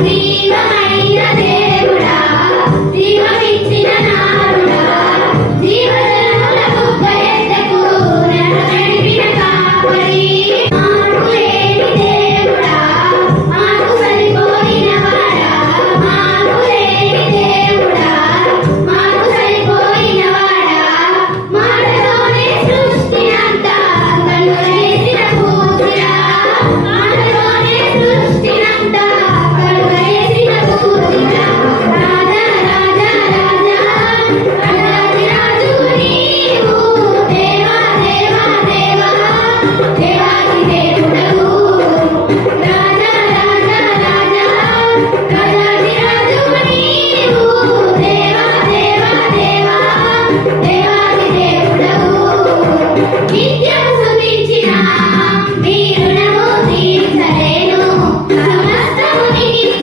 జీవమైన దేవుడా జీవమిచ్చిన నారుడా జీవజలముల బుగ్గ ఎద్దకు నన్ను నడిపిన కాపరి మాకు లేని దేవుడా మాకు సరిపోయిన వాడా మాకు లేని దేవుడా మాకు సరిపోయిన వాడా మాటలోనే సృష్టి అంతా కలుగజేసిన పూజిరా మాటలోనే సృష్టి అంతా కలుగజేసిన పూజిరా రాజా రాజా రాజా రాజాది రాజు నీవు దేవా దేవా దేవా దేవాది దేవుడవు రాజా రాజా రాజా